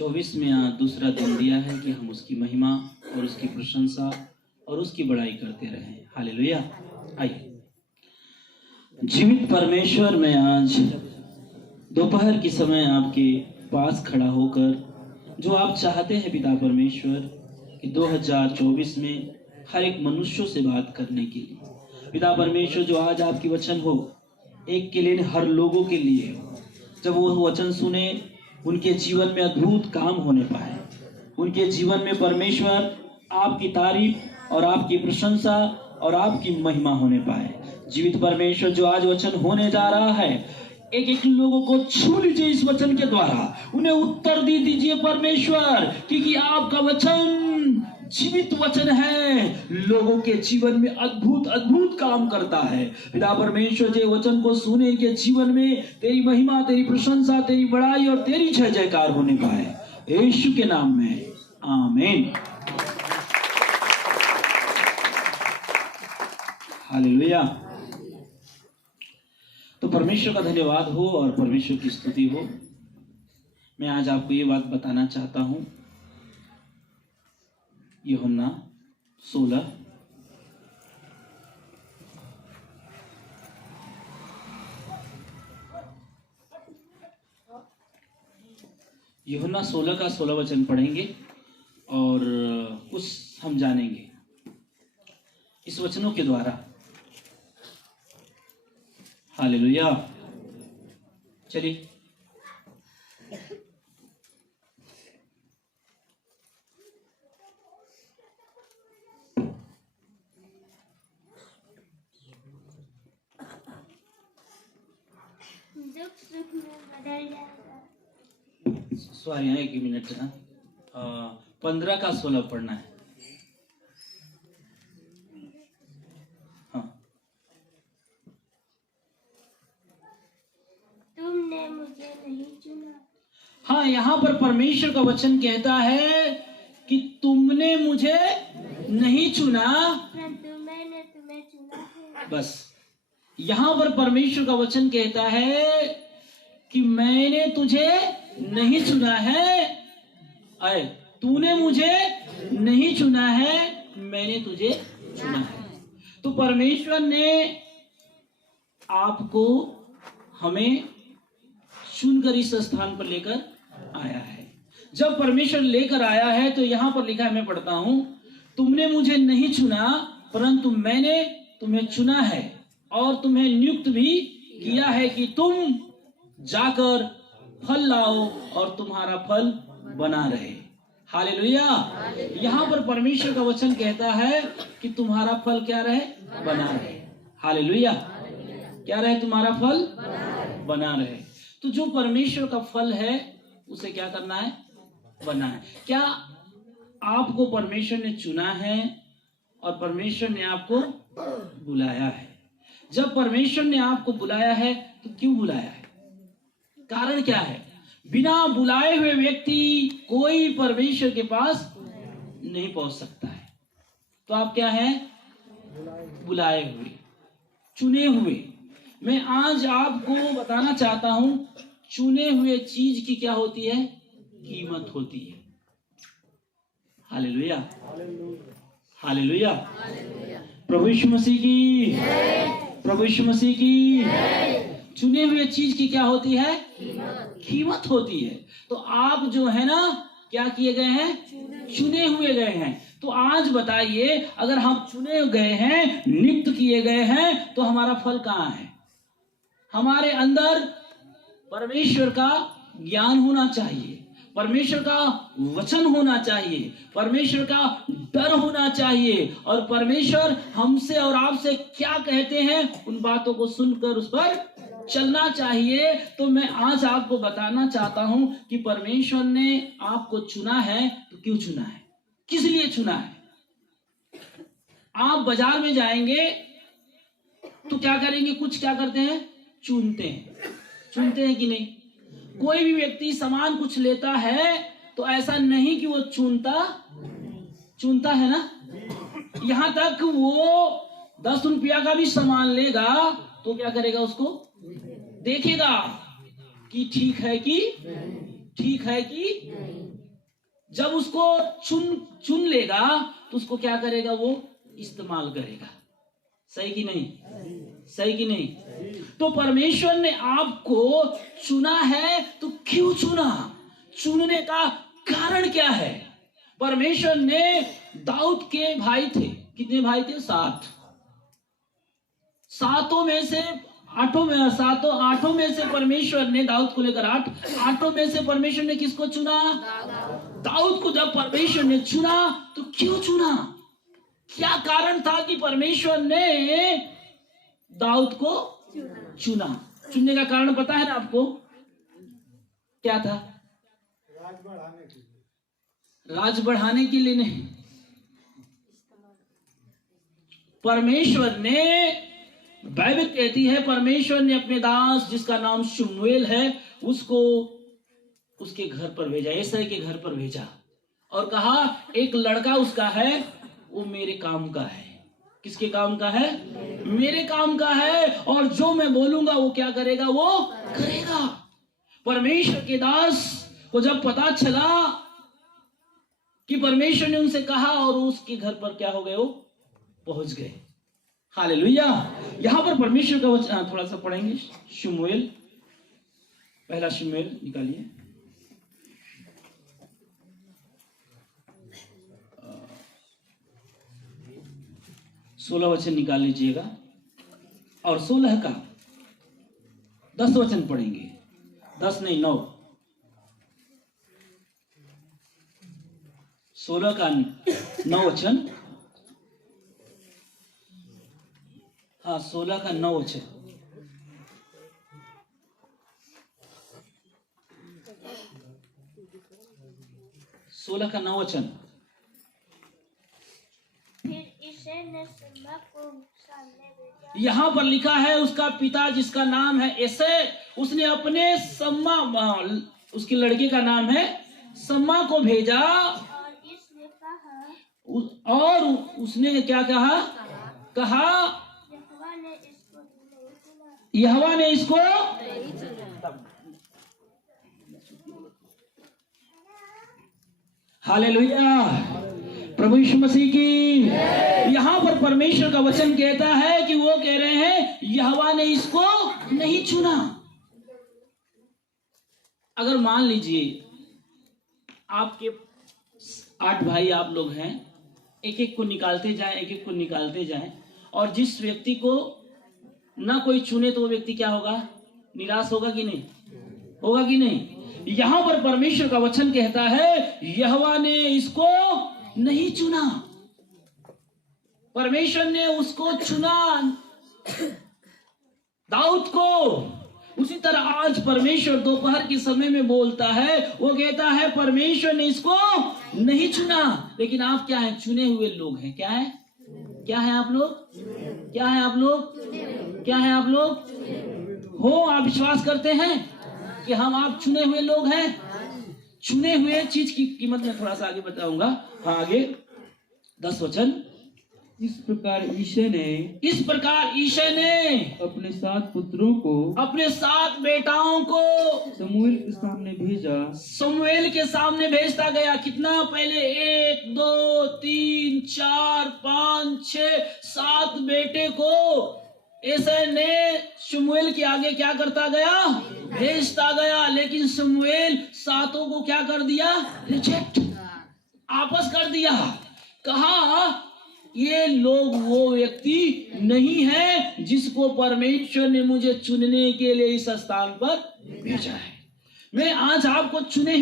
24 में आज दूसरा दिन दिया है कि हम उसकी महिमा और उसकी प्रशंसा और उसकी बड़ाई करते रहें। हालेलुया। आइए, जीवित परमेश्वर में आज दोपहर के समय आपके पास खड़ा होकर जो आप चाहते हैं पिता परमेश्वर कि 2024 में हर एक मनुष्यों से बात करने के लिए पिता परमेश्वर, जो आज आपकी वचन हो एक के लिए हर लोगों के लिए हो। जब वो वचन सुने उनके जीवन में अद्भुत काम होने पाए, उनके जीवन में परमेश्वर आपकी तारीफ और आपकी प्रशंसा और आपकी महिमा होने पाए। जीवित परमेश्वर, जो आज वचन होने जा रहा है, एक एक लोगों को छू लीजिए इस वचन के द्वारा, उन्हें उत्तर दे दीजिए परमेश्वर, क्योंकि आपका वचन जीवित वचन है, लोगों के जीवन में अद्भुत अद्भुत काम करता है। पिता परमेश्वर, जो वचन को सुने के जीवन में तेरी महिमा, तेरी प्रशंसा, तेरी बड़ाई और तेरी जय जयकार होने पाए, यीशु के नाम में आमीन। हालेलुया। तो परमेश्वर का धन्यवाद हो और परमेश्वर की स्तुति हो। मैं आज आपको ये बात बताना चाहता हूं, यूहन्ना 16 यूहन्ना 16 का 16 वचन पढ़ेंगे और कुछ हम जानेंगे इस वचनों के द्वारा। हालेलुया। चलिए, सॉरी, एक मिनट, 15 का 16 पढ़ना है। हाँ, तुमने मुझे नहीं चुना। हाँ, यहाँ पर परमेश्वर का वचन कहता है कि तुमने मुझे नहीं चुना, परंतु मैंने तुम्हें चुना है। बस यहाँ पर परमेश्वर का वचन कहता है कि मैंने तुझे नहीं चुना है, अरे तूने मुझे नहीं चुना है, मैंने तुझे चुना है। तो परमेश्वर ने आपको, हमें चुनकर इस स्थान पर लेकर आया है। जब परमेश्वर लेकर आया है तो यहाँ पर लिखा है, मैं पढ़ता हूं, तुमने मुझे नहीं चुना परंतु मैंने तुम्हें चुना है और तुम्हें नियुक्त भी किया है कि तुम जाकर फल लाओ और तुम्हारा फल बना रहे। हालेलुया। यहाँ पर परमेश्वर का वचन कहता है कि तुम्हारा फल क्या रहे? बना रहे। हालेलुया। क्या रहे? तुम्हारा फल बना रहे। तो जो परमेश्वर का फल है उसे क्या करना है? बना है। क्या आपको परमेश्वर ने चुना है और परमेश्वर ने आपको बुलाया है? जब परमेश्वर ने आपको बुलाया है तो क्यों बुलाया है? कारण क्या है? बिना बुलाए हुए व्यक्ति कोई परमेश्वर के पास नहीं पहुंच सकता है। तो आप क्या हैं? बुलाए हुए, चुने हुए। मैं आज आपको बताना चाहता हूं, चुने हुए चीज की क्या होती है? कीमत होती है। Hallelujah, hallelujah. प्रभु यीशु मसीह की, प्रभु यीशु मसीह की। चुने हुए चीज की क्या होती है? कीमत होती है। तो आप जो है ना, क्या किए गए हैं? चुने हुए गए हैं। तो आज बताइए, अगर हम चुने गए हैं, नियुक्त किए गए हैं, तो हमारा फल कहाँ है? हमारे अंदर परमेश्वर का ज्ञान होना चाहिए, परमेश्वर का वचन होना चाहिए, परमेश्वर का डर होना चाहिए, और परमेश्वर हमसे और आपसे क्या कहते हैं उन बातों को सुनकर उस पर चलना चाहिए। तो मैं आज आपको बताना चाहता हूं कि परमेश्वर ने आपको चुना है तो क्यों चुना है, किस लिए चुना है। आप बाजार में जाएंगे तो क्या करेंगे? कुछ क्या करते हैं? चुनते हैं। चुनते हैं कि नहीं? कोई भी व्यक्ति सामान कुछ लेता है तो ऐसा नहीं कि वो चुनता है ना। यहां तक वो 10 रुपया का भी सामान लेगा तो क्या करेगा? उसको देखेगा कि ठीक है कि जब उसको चुन लेगा तो उसको क्या करेगा, वो इस्तेमाल करेगा। सही कि नहीं? सही कि नहीं? तो परमेश्वर ने आपको चुना है, तो क्यों चुना? चुनने का कारण क्या है? परमेश्वर ने दाऊद के भाई थे, कितने भाई थे? 7। आठों में से परमेश्वर ने दाऊद को लेकर 8 में से परमेश्वर ने किसको चुना? दाऊद को। जब परमेश्वर ने चुना तो क्यों चुना? क्या कारण था कि परमेश्वर ने दाऊद को चुना? चुनने का कारण पता है ना आपको? क्या था? राज बढ़ाने के लिए नहीं। परमेश्वर ने, बाइबल कहती है, परमेश्वर ने अपने दास जिसका नाम शमूएल है उसको उसके घर पर भेजा, यिशै के घर पर भेजा और कहा एक लड़का उसका है, वो मेरे काम का है। किसके काम का है? मेरे काम का है, और जो मैं बोलूंगा वो क्या करेगा? वो करेगा। परमेश्वर के दास को जब पता चला कि परमेश्वर ने उनसे कहा, और उसके घर पर क्या हो गए? वो पहुंच गए। हालेलुया। यहां पर परमेश्वर का वचन थोड़ा सा पढ़ेंगे। शमूएल, पहला शमूएल निकालिए। 16 वचन निकाल लीजिएगा और 16 का 10 वचन पढ़ेंगे। 10 नहीं 9, 16 का 9 वचन। हाँ, 16 का 9 वचन। फिर यिशै ने शम्मा को सामने भेजा। यहाँ पर लिखा है उसका पिता जिसका नाम है यिशै, उसने अपने सम्मा, उसके लड़के का नाम है सम्मा को भेजा, और उसने क्या कहा? यहोवा ने इसको हालेलुया, प्रभु यीशु मसीह की। यहाँ पर परमेश्वर का वचन कहता है कि वो कह रहे हैं यहोवा ने इसको नहीं चुना। अगर मान लीजिए आपके 8 भाई आप लोग हैं, एक एक को निकालते जाएं, और जिस व्यक्ति को ना कोई चुने तो वो व्यक्ति क्या होगा? निराश होगा कि नहीं? होगा कि नहीं? यहां पर परमेश्वर का वचन कहता है यहोवा ने इसको नहीं चुना, परमेश्वर ने उसको चुना, दाऊद को। उसी तरह आज परमेश्वर दोपहर के समय में बोलता है, वो कहता है परमेश्वर ने इसको नहीं चुना, लेकिन आप क्या हैं? चुने हुए लोग हैं। क्या है? क्या है आप लोग? क्या है आप लोग? क्या है आप लोग? हो, आप विश्वास करते हैं कि हम आप चुने हुए लोग हैं? चुने हुए चीज की कीमत में थोड़ा सा आगे बताऊंगा। हाँ, आगे 10 वचन। इस प्रकार यिशै ने अपने 7 पुत्रों को, अपने 7 बेटाओं को शमूएल के सामने भेजा। शमूएल के सामने भेजता गया। कितना? पहले 1 2 3 4 5 6 7 बेटे को यिशै ने शमूएल के आगे क्या करता गया? भेजता गया। लेकिन शमूएल 7 को क्या कर दिया? रिजेक्ट, आपस कर दिया। कहा ये लोग वो व्यक्ति नहीं है जिसको परमेश्वर ने मुझे चुनने के लिए इस स्थान पर भेजा है। मैं आज आपको चुने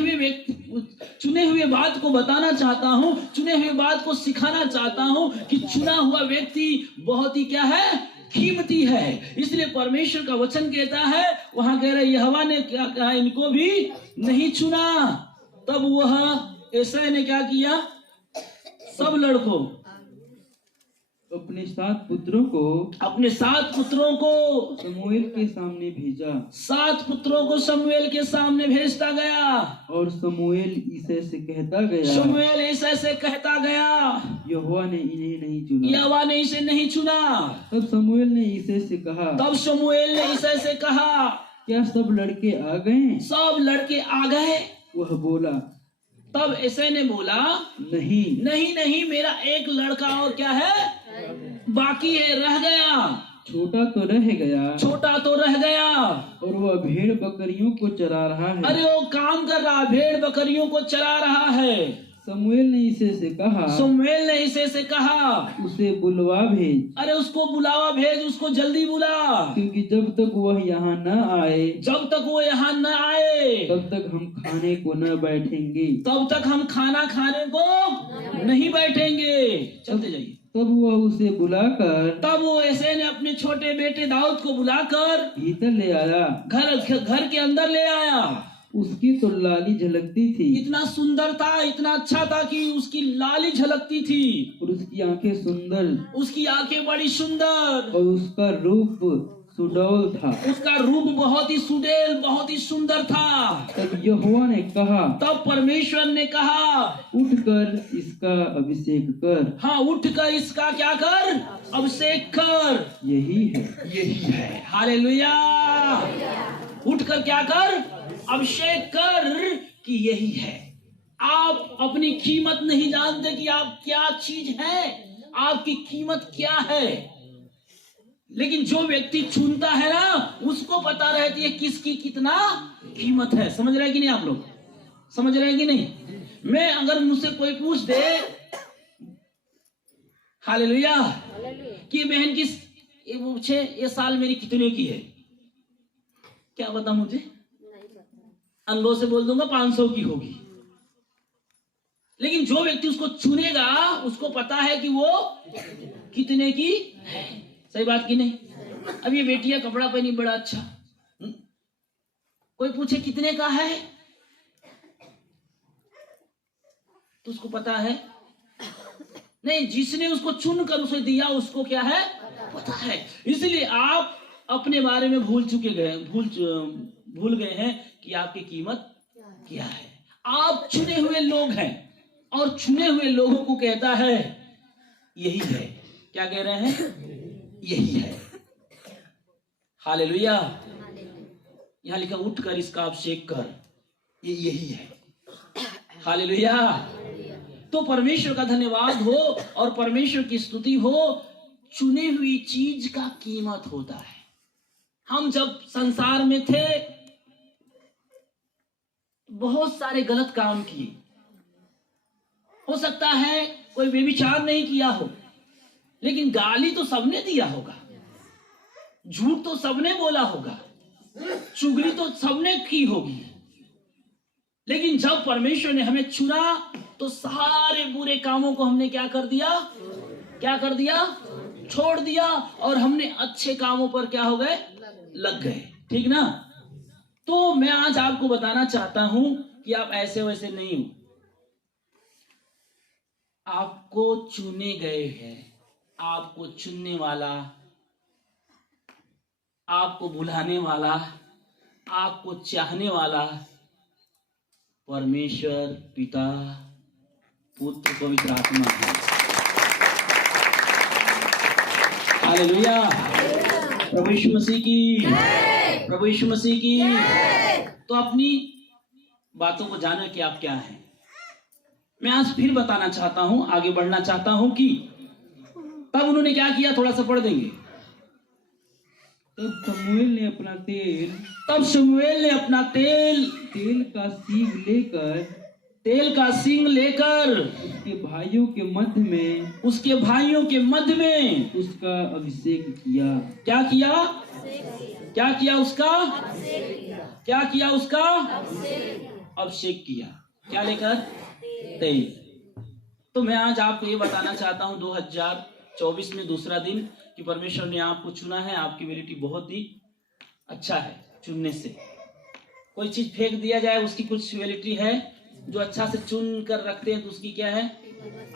हुए बात को बताना चाहता हूं, चुने हुए बात को सिखाना चाहता हूं कि चुना हुआ व्यक्ति बहुत ही क्या है? कीमती है। इसलिए परमेश्वर का वचन कहता है, वहां कह रहे यहोवा ने क्या कहा? इनको भी नहीं चुना। तब वह यिशै ने क्या किया? सब लड़कों, अपने 7 पुत्रों को शमूएल के सामने भेजा। 7 पुत्रों को शमूएल के सामने भेजता गया। और शमूएल यिशै से कहता गया, यहोवा ने इन्हें नहीं चुना। यहोवा ने इसे नहीं चुना। तब शमूएल ने यिशै से कहा, क्या सब लड़के आ गए? सब लड़के आ गए। वह बोला, तब ऐसे ने बोला, नहीं, नहीं नहीं, मेरा एक लड़का और क्या है, बाकी है, रह गया, छोटा तो रह गया छोटा तो रह गया। और वह भेड़ बकरियों को चरा रहा है। अरे वो काम कर रहा, भेड़ बकरियों को चरा रहा है। शमूएल ने इसे से कहा, शमूएल ने इसे से कहा, उसे बुलवा भेज, अरे उसको बुलावा भेज, उसको जल्दी बुला, क्योंकि जब तक वह यहाँ न आए, जब तक वो यहाँ न आए, तब तक हम खाने को न बैठेंगे। तब तक हम खाना खाने को नहीं बैठेंगे। चलते जाइए। तब वह उसे बुलाकर, तब वो ऐसे ने अपने छोटे बेटे दाऊद को बुलाकर भीतर ले आया। घर के अंदर ले आया। उसकी तो लाली झलकती थी, इतना सुंदर था, इतना अच्छा था कि उसकी लाली झलकती थी, और उसकी आंखें सुंदर, उसकी आंखें बड़ी सुंदर, और उसका रूप सुडौल था। उसका रूप बहुत ही सुडेल, बहुत ही सुंदर था। तब यहोवा ने कहा, तब परमेश्वर ने कहा, उठकर इसका अभिषेक कर। हाँ, उठकर इसका क्या कर, अभिषेक कर। यही है, यही है। हालेलुया। उठकर क्या कर, अभिषेक कर, कि यही है। आप अपनी कीमत नहीं जानते कि आप क्या चीज है, आपकी कीमत क्या है। लेकिन जो व्यक्ति चुनता है ना, उसको पता रहती है किसकी कितना कीमत है। समझ रहे हैं कि नहीं आप लोग, समझ रहे हैं कि नहीं। मैं अगर मुझसे कोई पूछ दे, हालेलुया, कि बहन की ये पूछे ये साल मेरी कितने की है, क्या बता मुझे, अनुभव से बोल दूंगा 500 की होगी। लेकिन जो व्यक्ति उसको चुनेगा, उसको पता है कि वो कितने की है। सही बात की नहीं। अब ये बेटियां कपड़ा पहनी बड़ा अच्छा, कोई पूछे कितने का है, तो उसको पता है नहीं। जिसने उसको चुनकर उसे दिया, उसको क्या है, पता है। इसलिए आप अपने बारे में भूल गए हैं कि आपकी कीमत क्या है। आप चुने हुए लोग हैं, और चुने हुए लोगों को कहता है यही है। क्या कह रहे हैं, यही है। हालेलुया। यहां लिखा, उठकर इसका अभिषेक कर, ये यही है। हालेलुया। तो परमेश्वर का धन्यवाद हो और परमेश्वर की स्तुति हो। चुनी हुई चीज का कीमत होता है। हम जब संसार में थे, बहुत सारे गलत काम किए। हो सकता है कोई व्यभिचार नहीं किया हो, लेकिन गाली तो सबने दिया होगा, झूठ तो सबने बोला होगा, चुगली तो सबने की होगी। लेकिन जब परमेश्वर ने हमें चुना, तो सारे बुरे कामों को हमने क्या कर दिया, छोड़ दिया, और हमने अच्छे कामों पर क्या हो गए, लग गए। ठीक ना। तो मैं आज आपको बताना चाहता हूं कि आप ऐसे वैसे नहीं हो, आपको चुने गए हैं। आपको चुनने वाला, आपको बुलाने वाला, आपको चाहने वाला परमेश्वर पिता, पुत्र, पवित्र आत्मा है। हालेलुया। प्रभु यीशु मसीह की, प्रभु यीशु मसीह की। तो अपनी बातों को जाने कि आप क्या हैं। मैं आज फिर बताना चाहता हूं, आगे बढ़ना चाहता हूं कि तब उन्होंने क्या किया, थोड़ा सा पढ़ देंगे। तब शमूएल ने अपना तेल, तब शमूएल ने अपना तेल का सींग लेकर, तेल का सींग लेकर उसके भाइयों के मध्य में, उसका अभिषेक किया। क्या किया, क्या किया उसका, क्या किया उसका, अभिषेक किया। क्या लेकर, तेल। तो मैं आज आपको ये बताना चाहता हूं 2024 में दूसरा दिन कि परमेश्वर ने आपको चुना है। आपकी वैलिटी बहुत ही अच्छा है। चुनने से कोई चीज फेंक दिया जाए, उसकी कुछ वैलिटी है। जो अच्छा से चुन कर रखते हैं तो उसकी क्या है,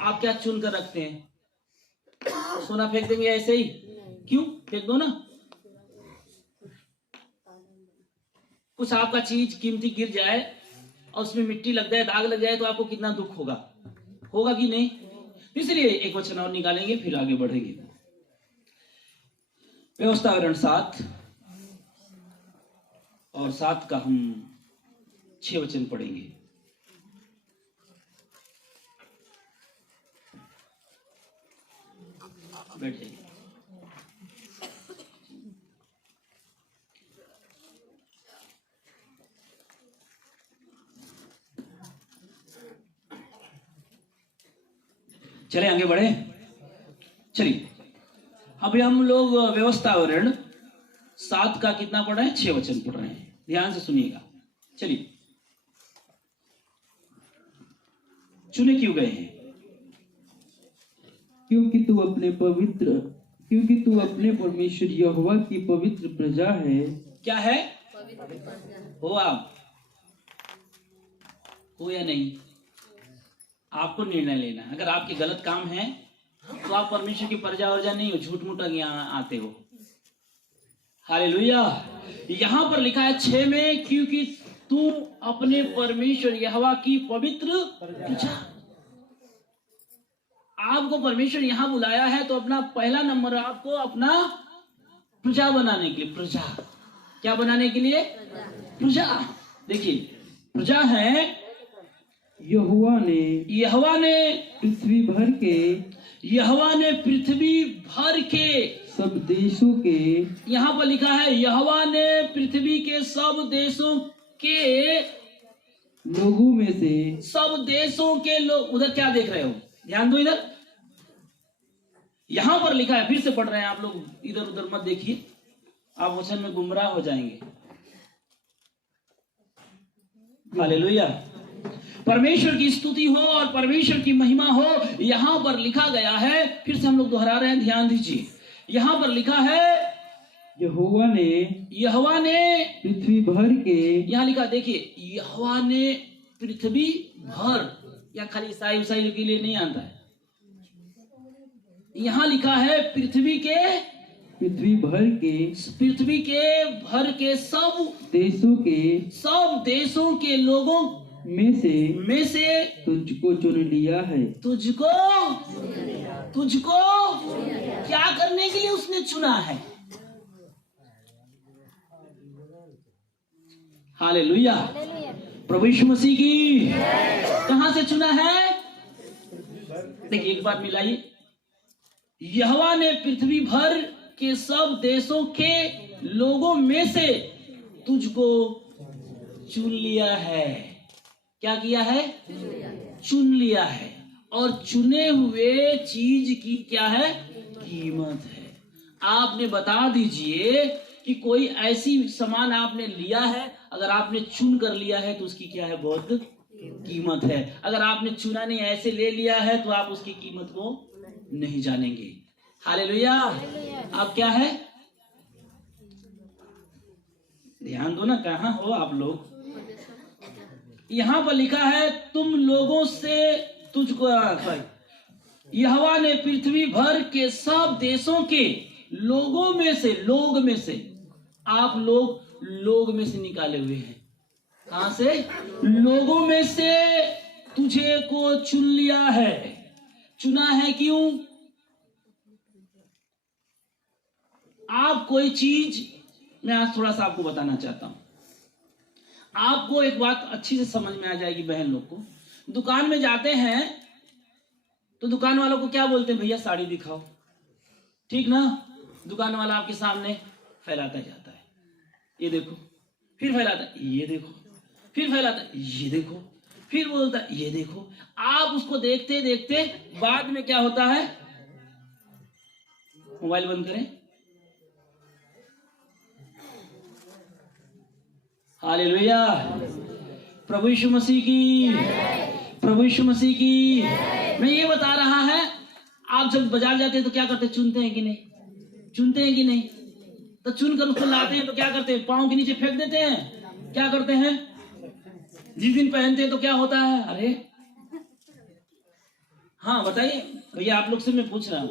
आप क्या चुन कर रखते हैं, सोना फेंक देंगे ऐसे ही, क्यों, फेंक दो ना। कुछ आपका चीज कीमती गिर जाए और उसमें मिट्टी लग जाए, दाग लग जाए, तो आपको कितना दुख होगा कि नहीं। इसलिए एक वचन और निकालेंगे, फिर आगे बढ़ेंगे। व्यवस्था विवरण 7 और 7 का हम 6 वचन पढ़ेंगे। बैठ जाइए। चले आगे बढ़े। चलिए अभी हम लोग व्यवस्थावरण 7 का कितना पढ़ रहे हैं? 6 वचन पढ़ रहे हैं, ध्यान से सुनिएगा। चलिए, चुने क्यों गए हैं? क्योंकि तू अपने परमेश्वर यहोवा की पवित्र प्रजा है। क्या है? हो आप हो या नहीं, आपको निर्णय लेना। अगर आपके गलत काम है तो आप परमेश्वर की प्रजा वर्जा नहीं हो, झूठ मूठ यहाँ आते हो। हालेलुया। यहाँ पर लिखा है 6 में, क्योंकि तू अपने परमेश्वर यहोवा की पवित्र प्रजा। आपको परमेश्वर यहाँ बुलाया है तो अपना पहला नंबर आपको अपना प्रजा बनाने के लिए। प्रजा क्या बनाने के लिए? प्रजा। देखिए प्रजा है यहोवा ने पृथ्वी भर के सब देशों के, यहाँ पर लिखा है यहोवा ने पृथ्वी के सब देशों के लोगों में से, सब देशों के लोग। उधर क्या देख रहे हो? ध्यान दो इधर। यहां पर लिखा है, फिर से पढ़ रहे हैं आप लोग, इधर उधर मत देखिए, आप वचन में गुमराह हो जाएंगे। हालेलुया। परमेश्वर की स्तुति हो और परमेश्वर की महिमा हो। यहां पर लिखा गया है, फिर से हम लोग दोहरा रहे हैं, ध्यान दीजिए। यहां पर लिखा है यहोवा ने पृथ्वी भर के, यहां लिखा देखिए, यहोवा ने पृथ्वी भर, या खाली ईसाई के लिए नहीं आता है। यहां लिखा है पृथ्वी भर के सब देशों के लोगों में से तुझको चुन लिया है। तुझको क्या करने के लिए उसने चुना है? हालेलुया। प्रभु यीशु मसीह की। कहां से चुना है? देखिए एक बार मिलाइए। यहोवा ने पृथ्वी भर के सब देशों के लोगों में से तुझको चुन लिया है। क्या किया है? चुन लिया है। और चुने हुए चीज की क्या है? कीमत है। आपने बता दीजिए कि कोई ऐसी सामान आपने लिया है, अगर आपने चुन कर लिया है तो उसकी क्या है? बहुत कीमत है। अगर आपने चुना नहीं, ऐसे ले लिया है, तो आप उसकी कीमत को नहीं जानेंगे। हालेलुया। आप क्या है? ध्यान दो ना, कहां हो आप लोग? यहां पर लिखा है तुम लोगों से तुझको, यहोवा ने पृथ्वी भर के सब देशों के लोगों में से, आप लोग में से निकाले हुए हैं। कहां से? लोगों में से तुझे को चुन लिया है। चुना है क्यों? आप कोई चीज, मैं आज थोड़ा सा आपको बताना चाहता हूं। आपको एक बात अच्छी से समझ में आ जाएगी बहन लोग को। दुकान में जाते हैं तो दुकान वालों को क्या बोलते हैं? भैया साड़ी दिखाओ, ठीक ना? दुकान वाला आपके सामने फैलाता जाता है, ये देखो, फिर फैलाता है, ये देखो, फिर फैलाता है, ये देखो, फिर बोलता है ये देखो। आप उसको देखते देखते बाद में क्या होता है? मोबाइल बंद करें। हालेलुया। प्रभु यीशु मसीह की। प्रभु यीशु मसीह की। मैं ये बता रहा है, आप जब बाजार जाते हैं तो क्या करते हैं? चुनते हैं कि नहीं? चुनते हैं कि नहीं? तो चुनकर उसको लाते हैं तो क्या करते हैं? पांव के नीचे फेंक देते हैं। क्या करते हैं? जिस दिन पहनते हैं तो क्या होता है? अरे हाँ बताइए भैया, आप लोग से मैं पूछ रहा हूं।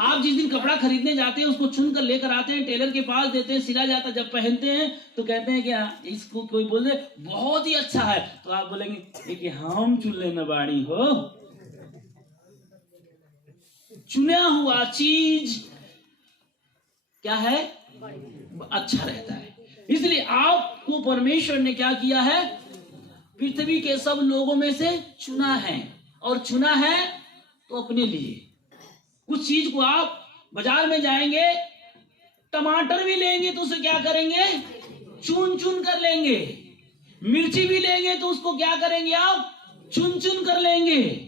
आप जिस दिन कपड़ा खरीदने जाते हैं उसको चुन कर लेकर आते हैं, टेलर के पास देते हैं, सिला जाता। जब पहनते हैं तो कहते हैं कि इसको कोई बोल दे बहुत ही अच्छा है, तो आप बोलेंगे कि हम चुन लेना बाड़ी हो। चुना हुआ चीज क्या है? अच्छा रहता है। इसलिए आपको परमेश्वर ने क्या किया है? पृथ्वी के सब लोगों में से चुना है। और चुना है तो अपने लिए। कुछ चीज को आप बाजार में जाएंगे, टमाटर भी लेंगे तो उसे क्या करेंगे, चुन चुन कर लेंगे। मिर्ची भी लेंगे तो उसको क्या करेंगे आप, चुन चुन कर लेंगे।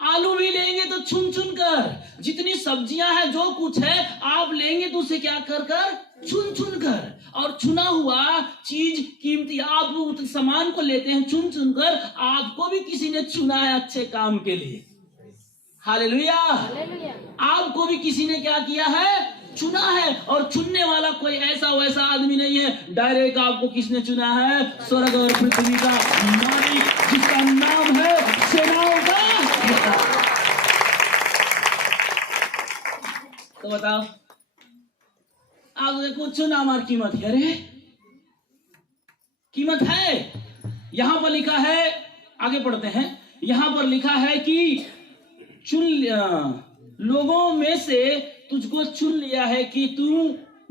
आलू भी लेंगे तो चुन चुन कर। जितनी सब्जियां हैं, जो कुछ है आप लेंगे तो उसे क्या कर कर, चुन चुन कर। और चुना हुआ चीज कीमती, आप उस सामान को लेते हैं चुन चुन कर। आपको भी किसी ने चुना है अच्छे काम के लिए। हालेलुया। आपको भी किसी ने क्या किया है, चुना है। और चुनने वाला कोई ऐसा वैसा आदमी नहीं है, डायरेक्ट आपको किसने चुना है, स्वर्ग और पृथ्वी का मालिक, जिसका नाम है सेनाओं का। तो बताओ, आप देखो चुना मार कीमत है, अरे कीमत है। यहां पर लिखा है, आगे पढ़ते हैं, यहां पर लिखा है कि लोगों में से तुझको चुन लिया है कि तू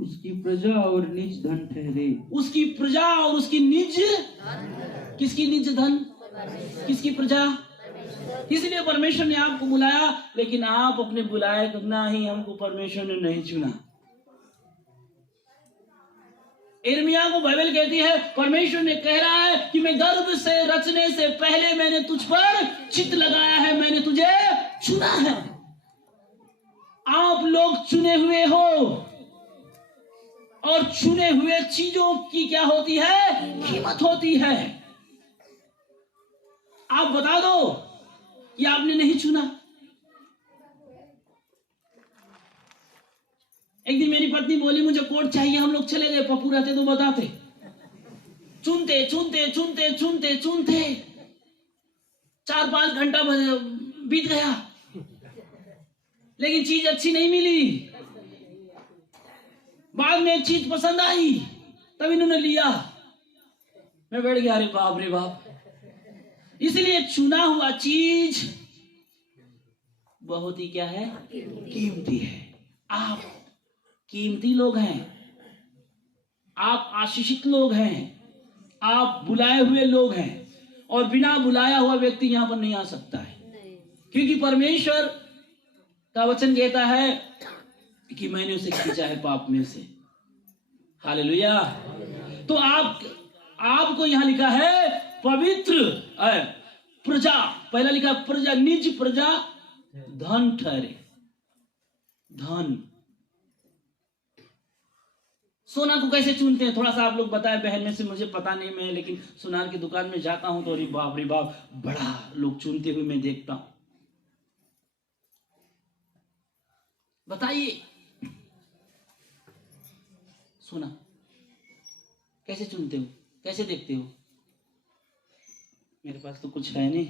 उसकी प्रजा और निज धन ठहरे। उसकी प्रजा और उसकी निज, किसकी निज धन, किसकी प्रजा। इसलिए परमेश्वर ने आपको बुलाया, लेकिन आप अपने बुलाए तो ना ही हमको परमेश्वर ने नहीं चुना। यिर्मयाह को बाइबल कहती है, परमेश्वर ने कह रहा है कि मैं गर्भ से रचने से पहले मैंने तुझ पर चित्त लगाया है, मैंने तुझे चुना है। आप लोग चुने हुए हो, और चुने हुए चीजों की क्या होती है, कीमत होती है। आप बता दो कि आपने नहीं चुना। एक दिन मेरी पत्नी बोली मुझे कोट चाहिए, हम लोग चले गए, पप्पू रहते तो बताते। चुनते चुनते चुनते चुनते चुनते 4-5 घंटा बीत गया, लेकिन चीज अच्छी नहीं मिली। बाद में एक चीज पसंद आई, तब इन्होंने लिया। मैं बैठ गया, अरे बाप रे बाप। इसलिए चुना हुआ चीज बहुत ही क्या है, कीमती है। आप कीमती लोग हैं, आप आशीषित लोग हैं, आप बुलाए हुए लोग हैं। और बिना बुलाया हुआ व्यक्ति यहां पर नहीं आ सकता है, क्योंकि परमेश्वर का वचन कहता है कि मैंने उसे खींचा है पाप में से। हालेलुया। तो आपको यहां लिखा है पवित्र प्रजा, पहला लिखा प्रजा, निज प्रजा, धन ठहरे। धन, सोना को कैसे चुनते हैं, थोड़ा सा आप लोग बताएं बहन में से, मुझे पता नहीं। मैं लेकिन सुनार की दुकान में जाता हूं तो अरे बाप रे बाप, बड़ा लोग चुनते हुए मैं देखता हूं। बताइए, सोना कैसे चुनते हो, कैसे देखते हो? मेरे पास तो कुछ है नहीं।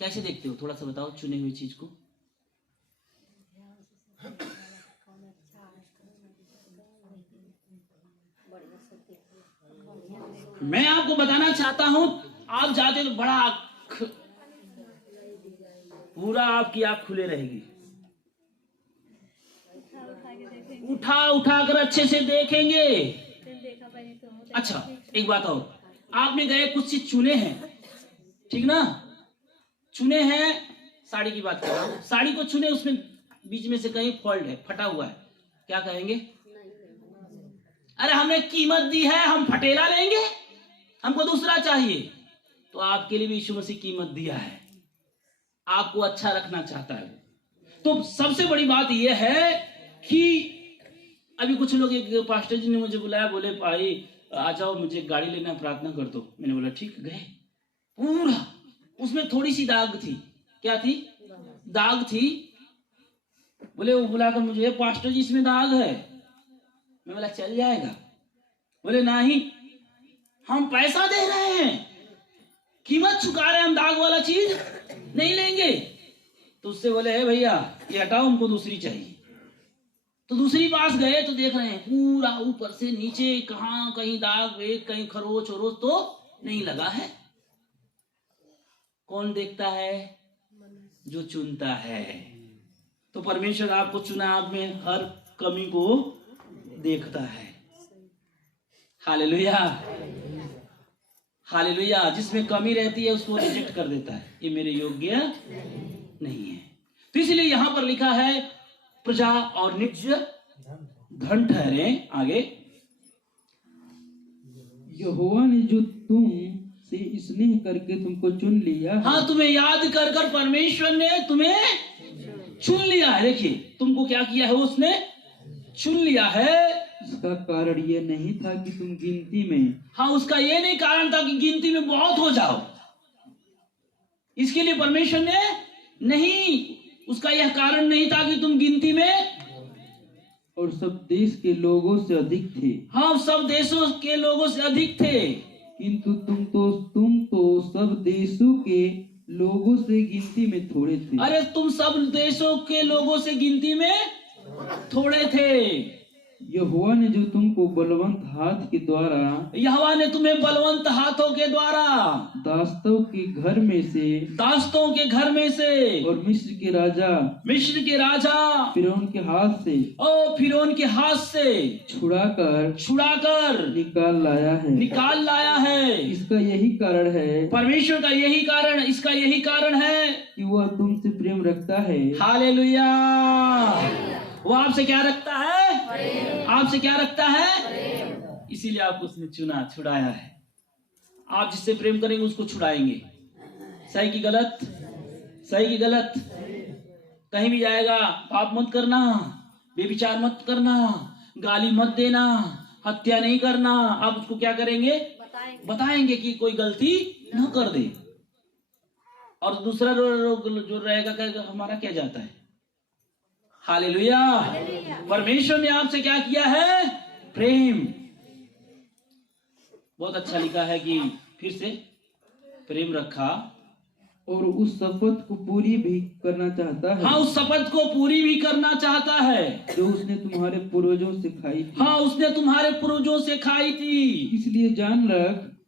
कैसे देखते हो, थोड़ा सा बताओ चुनी हुई चीज को। मैं आपको बताना चाहता हूं, आप जाते तो बड़ा पूरा आपकी आंख खुले रहेगी, उठा उठा कर अच्छे से देखेंगे। अच्छा एक बात और, आपने गए कुछ चीज चुने हैं, ठीक ना, चुने हैं, साड़ी की बात कर रहा हूं, साड़ी को चुने, उसमें बीच में से कहीं फॉल्ट है, फटा हुआ है, क्या कहेंगे? अरे हमने कीमत दी है, हम फटेला लेंगे, हमको दूसरा चाहिए। तो आपके लिए भी यीशु मसीह कीमत दिया है, आपको अच्छा रखना चाहता है। तो सबसे बड़ी बात यह है कि अभी कुछ लोग, एक पास्टर जी ने मुझे बुलाया, बोले भाई आ जाओ, मुझे गाड़ी लेना, प्रार्थना कर दो। मैंने बोला ठीक, गए। पूरा उसमें थोड़ी सी दाग थी, क्या थी, दाग थी। बोले वो बुलाकर मुझे, पास्टर जी इसमें दाग है। मैं बोला चल जाएगा। बोले नहीं, हम पैसा दे रहे हैं, कीमत चुका रहे हैं, हम दाग वाला चीज नहीं लेंगे। तो उससे बोले है भैया ये हटाओ, हमको दूसरी चाहिए। तो दूसरी पास गए तो देख रहे हैं पूरा ऊपर से नीचे कहीं दाग, कहीं खरोच वरोच तो नहीं लगा है। कौन देखता है? जो चुनता है। तो परमेश्वर आपको चुना, आप में हर कमी को देखता है। Hallelujah, hallelujah. जिसमें कमी रहती है उसको रिजेक्ट कर देता है, ये मेरे योग्य नहीं है। तो इसलिए यहां पर लिखा है प्रजा और निज धन ठहरे। आगे, यहोवा ने जो तुम से स्नेह करके तुमको चुन लिया है, हाँ, तुम्हें याद कर कर परमेश्वर ने तुम्हें चुन लिया है। देखिए, तुमको क्या किया है, उसने चुन लिया है। इसका कारण ये नहीं था कि तुम गिनती में, हाँ, उसका ये नहीं कारण था कि गिनती में बहुत हो जाओ। इसके लिए परमेश्वर ने नहीं, उसका यह कारण नहीं था कि तुम गिनती में और सब देश के लोगों से अधिक थे, हाँ, सब देशों के लोगों से अधिक थे। किंतु तुम तो सब देशों के लोगों से गिनती में थोड़े थे। अरे, तुम सब देशों के लोगों से गिनती में थोड़े थे। यहोवा ने जो तुमको बलवंत हाथ के द्वारा, यहोवा ने तुम्हें बलवंत हाथों के द्वारा दास्तों के घर में से और मिस्र के राजा फिरौन के हाथ से छुड़ाकर निकाल लाया है। इसका यही कारण है, परमेश्वर का यही कारण, इसका यही कारण है कि वह तुमसे प्रेम रखता है। हालेलुया। वो आपसे क्या रखता है? आपसे क्या रखता है? इसीलिए आपको उसने छुड़ाया है। आप जिससे प्रेम करेंगे उसको छुड़ाएंगे। सही की गलत, सही की गलत। कहीं भी जाएगा, पाप मत करना, बेविचार मत करना, गाली मत देना, हत्या नहीं करना। आप उसको क्या करेंगे? बताएंगे कि कोई गलती न कर दे। और दूसरा जो रहेगा कहेगा हमारा क्या जाता है। हालेलुया। परमेश्वर ने आपसे क्या किया है? प्रेम। बहुत अच्छा लिखा है कि फिर से प्रेम रखा और उस शपथ को पूरी भी करना चाहता है। हाँ, उस शपथ को पूरी भी करना चाहता है जो उसने तुम्हारे पूर्वजों से खाई थी। हाँ, उसने तुम्हारे पूर्वजों से खाई थी।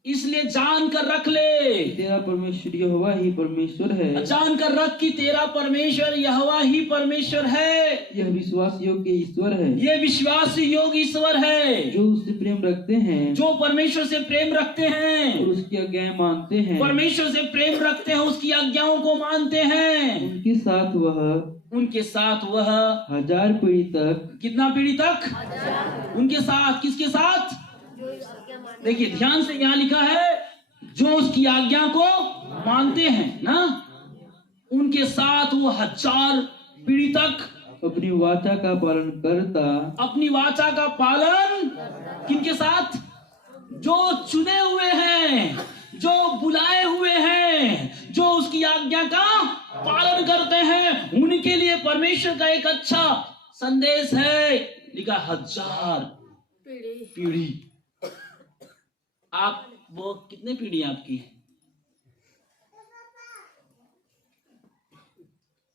इसलिए जान कर रख ले, तेरा परमेश्वर यहोवा ही परमेश्वर है। जान कर रख कि तेरा परमेश्वर यहोवा ही परमेश्वर है। यह विश्वास योग्य ईश्वर है, ये विश्वास योग्य ईश्वर है। जो उससे प्रेम रखते हैं, जो परमेश्वर से प्रेम रखते हैं और उसकी आज्ञाएं मानते हैं, परमेश्वर से प्रेम रखते हैं, उसकी आज्ञाओं को मानते हैं, उनके साथ वह 1000 पीढ़ी तक। कितना पीढ़ी तक? उनके साथ, किसके साथ? देखिए ध्यान से, यहाँ लिखा है जो उसकी आज्ञा को मानते हैं ना, उनके साथ वो 1000 पीढ़ी तक अपनी वाचा का पालन करता। अपनी वाचा का पालन किनके साथ? जो चुने हुए हैं, जो बुलाए हुए हैं, जो उसकी आज्ञा का पालन करते हैं, उनके लिए परमेश्वर का एक अच्छा संदेश है। लिखा 1000 पीढ़ी। आप वो कितने पीढ़ी आपकी है?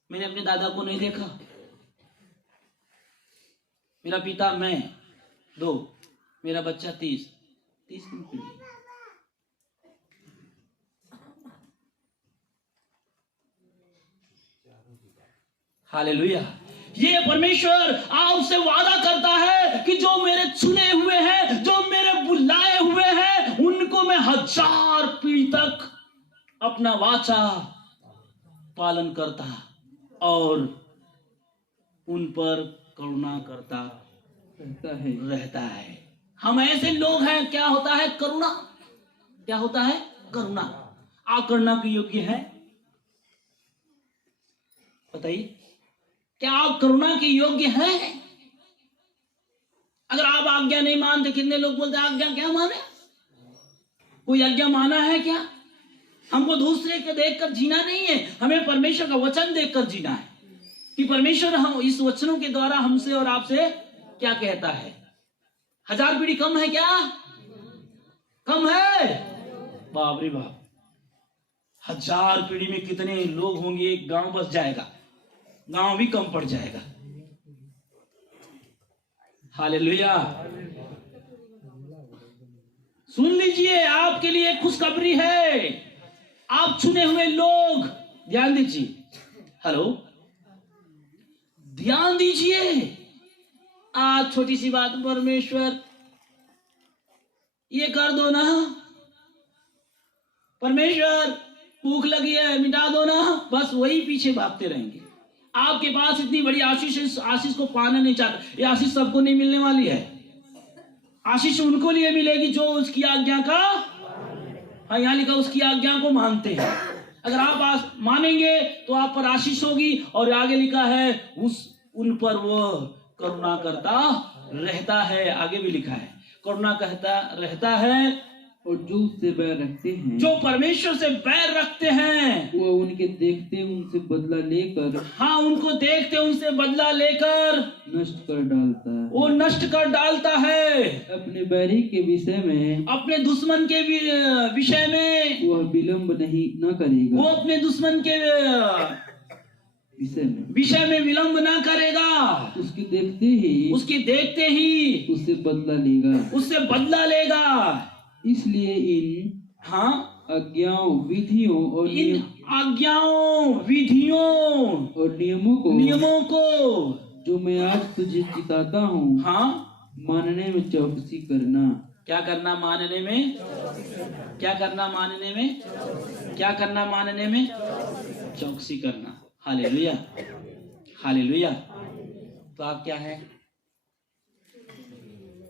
मैंने अपने दादा को नहीं देखा। मेरा पिता, मैं 2, मेरा बच्चा 30 पीढ़ी। हालेलुया। ये परमेश्वर आपसे वादा करता है कि जो मेरे चुने हुए हैं, जो मेरे बुलाए हुए हैं, उनको मैं 1000 पीढ़ी तक अपना वाचा पालन करता और उन पर करुणा करता रहता है। हम ऐसे लोग हैं, क्या होता है? करुणा। क्या होता है? करुणा। आप करुणा के योग्य है? बताइए, क्या आप करुणा के योग्य हैं? अगर आप आज्ञा नहीं मानते, कितने लोग बोलते हैं आज्ञा क्या माने? कोई आज्ञा माना है क्या? हमको दूसरे को देखकर जीना नहीं है, हमें परमेश्वर का वचन देखकर जीना है कि परमेश्वर हम इस वचनों के द्वारा हमसे और आपसे क्या कहता है। 1000 पीढ़ी कम है क्या? कम है? बाप रे बाप। 1000 पीढ़ी में कितने लोग होंगे? एक गांव बस जाएगा, गांव भी कम पड़ जाएगा। हालेलुया। सुन लीजिए, आपके लिए खुशखबरी है। आप चुने हुए लोग, ध्यान दीजिए। हेलो, ध्यान दीजिए। आज छोटी सी बात, परमेश्वर ये कर दो ना, परमेश्वर भूख लगी है, मिटा दो ना, बस वही पीछे भागते रहेंगे। आपके पास इतनी बड़ी आशीष है, इस आशीष को पाना नहीं चाहते। ये आशीष सबको नहीं मिलने वाली है। आशीष उनको लिए मिलेगी जो उसकी आज्ञा का, हाँ यहाँ लिखा उसकी आज्ञा को मानते हैं। अगर आप मानेंगे तो आप पर आशीष होगी। और आगे लिखा है उन पर वो करुणा करता रहता है। आगे भी लिखा है करुणा करता रहता है। और जो उससे बैर रखते हैं, जो परमेश्वर से बैर रखते हैं, वो उनके देखते उनसे बदला लेकर, हाँ उनको देखते उनसे बदला लेकर नष्ट कर डालता है। वो नष्ट कर डालता है। अपने बैरी के विषय में, अपने दुश्मन के विषय में वह विलंब नहीं न करेगा। वो अपने दुश्मन के विषय में विलंब ना करेगा। उसके देखते ही उससे बदला लेगा। इसलिए इन आज्ञाओं, विधियों और नियमों को जो मैं आज तुझे चिताता हूँ, हाँ मानने में चौकसी करना। क्या करना मानने में? क्या करना मानने में? क्या करना मानने में? चौकसी करना। Hallelujah, hallelujah. तो आप क्या है?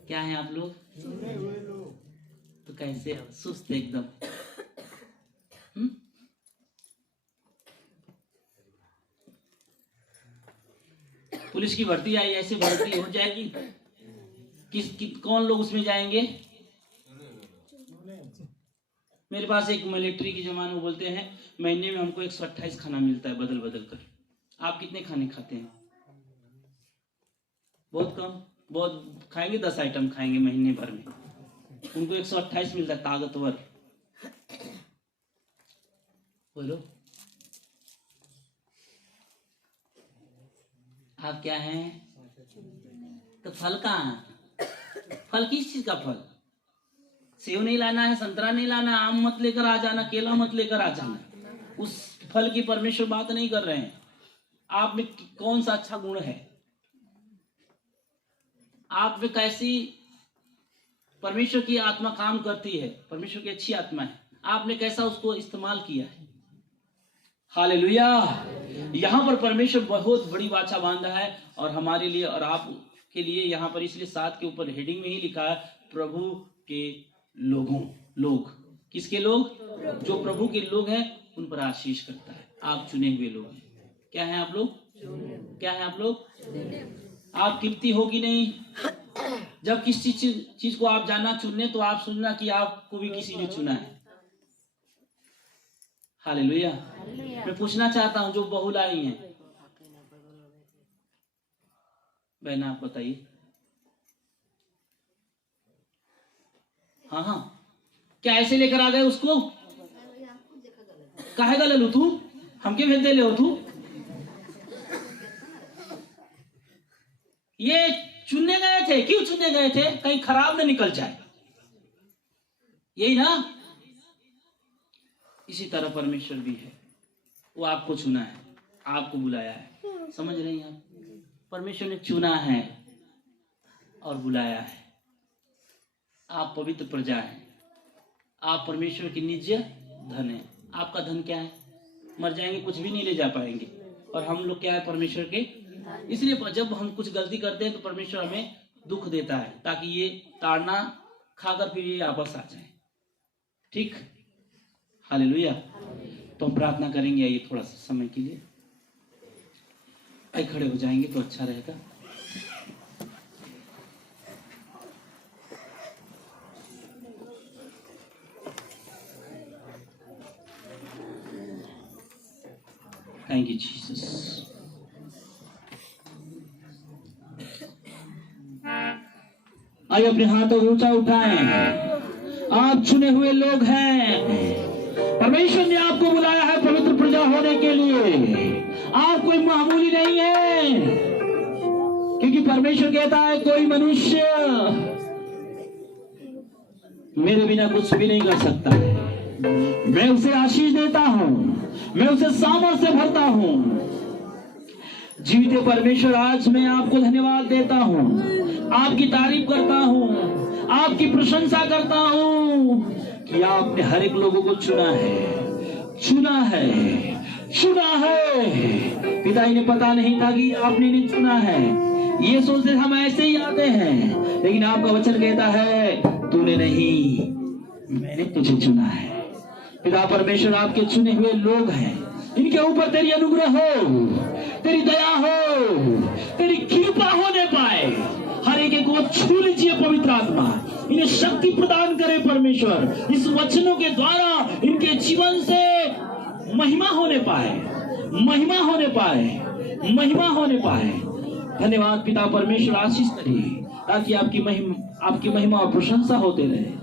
क्या है आप लोग? तो कैसे सुस्त एकदम? पुलिस की भर्ती आई, ऐसे भर्ती हो जाएगी? कौन लोग उसमें जाएंगे? मेरे पास एक मिलिट्री की जवान, वो बोलते हैं महीने में हमको 128 खाना मिलता है बदल बदल कर। आप कितने खाने खाते हैं? बहुत कम। बहुत खाएंगे 10 आइटम खाएंगे महीने भर में। उनको 128 मिलता है, ताकतवर। बोलो आप क्या हैं? तो फल कहाँ? फल किस चीज का फल? सेव नहीं लाना है, संतरा नहीं लाना, आम मत लेकर आ जाना, केला मत लेकर आ जाना। उस फल की परमेश्वर बात नहीं कर रहे हैं। आप में कौन सा अच्छा गुण है? आप में कैसी परमेश्वर की आत्मा काम करती है? परमेश्वर की अच्छी आत्मा है, आपने कैसा उसको इस्तेमाल किया है? हालेलुया। यहाँ पर परमेश्वर बहुत बड़ी वाचा बांधा है और हमारे लिए और आप के लिए। यहाँ पर इसलिए 7 के ऊपर हेडिंग में ही लिखा है प्रभु के लोग। किसके लोग? जो प्रभु के लोग हैं उन पर आशीष करता है। आप चुने हुए लोग हैं। क्या हैं आप लोग? क्या हैं आप लोग? आप कीमती हो कि नहीं? जब किसी चीज को आप जानना चुनने, तो आप सुनना कि आपको भी किसी ने चुना है। हालेलुया। मैं पूछना चाहता हूं जो बहु लाई हैं, बहन आप बताइए। हाँ, क्या ऐसे लेकर आ गए उसको? काहे गलत हो तू? हमके भेज दे ले हो तू? ये चुनने गए थे। क्यों चुनने गए थे? कहीं खराब न निकल जाए, यही ना? इसी तरह परमेश्वर भी है। वो आपको चुना है, आपको बुलाया है। समझ रहे हैं आप? परमेश्वर ने चुना है और बुलाया है। आप पवित्र प्रजा हैं। आप परमेश्वर की निज धन है। आपका धन क्या है? मर जाएंगे, कुछ भी नहीं ले जा पाएंगे। और हम लोग क्या है? परमेश्वर के। इसलिए जब हम कुछ गलती करते हैं तो परमेश्वर हमें दुख देता है, ताकि ये ताड़ना खाकर फिर ये वापस आ जाए। ठीक? हालेलुया। तो हम प्रार्थना करेंगे। आइए थोड़ा सा समय के लिए खड़े हो जाएंगे तो अच्छा रहेगा। Thank you Jesus. आइए अपने हाथों को ऊंचा उठाएं। आप चुने हुए लोग हैं। परमेश्वर ने आपको बुलाया है पवित्र प्रजा होने के लिए। आप कोई मामूली नहीं है, क्योंकि परमेश्वर कहता है कोई मनुष्य मेरे बिना कुछ भी नहीं कर सकता है। मैं उसे आशीष देता हूं, मैं उसे सामर्थ्य से भरता हूं। जीवित परमेश्वर, आज मैं आपको धन्यवाद देता हूं, आपकी तारीफ करता हूं, आपकी प्रशंसा करता हूं कि आपने हर एक लोगों को चुना है, चुना है, चुना है। पिता इन्हें पता नहीं था कि आपने इन्हें चुना है। ये सोचते हम ऐसे ही आते हैं, लेकिन आपका वचन कहता है तूने नहीं, मैंने तुझे चुना है। पिता परमेश्वर आपके चुने हुए लोग हैं। इनके ऊपर तेरी अनुग्रह हो, तेरी दया हो, तेरी कृपा होने पाए। हर एक को छू लीजिए पवित्र आत्मा, इन्हें शक्ति प्रदान करे परमेश्वर। इस वचनों के द्वारा इनके जीवन से महिमा होने पाए, महिमा होने पाए, महिमा होने पाए। धन्यवाद पिता परमेश्वर, आशीष करिए ताकि आपकी महिमा और प्रशंसा होते रहे।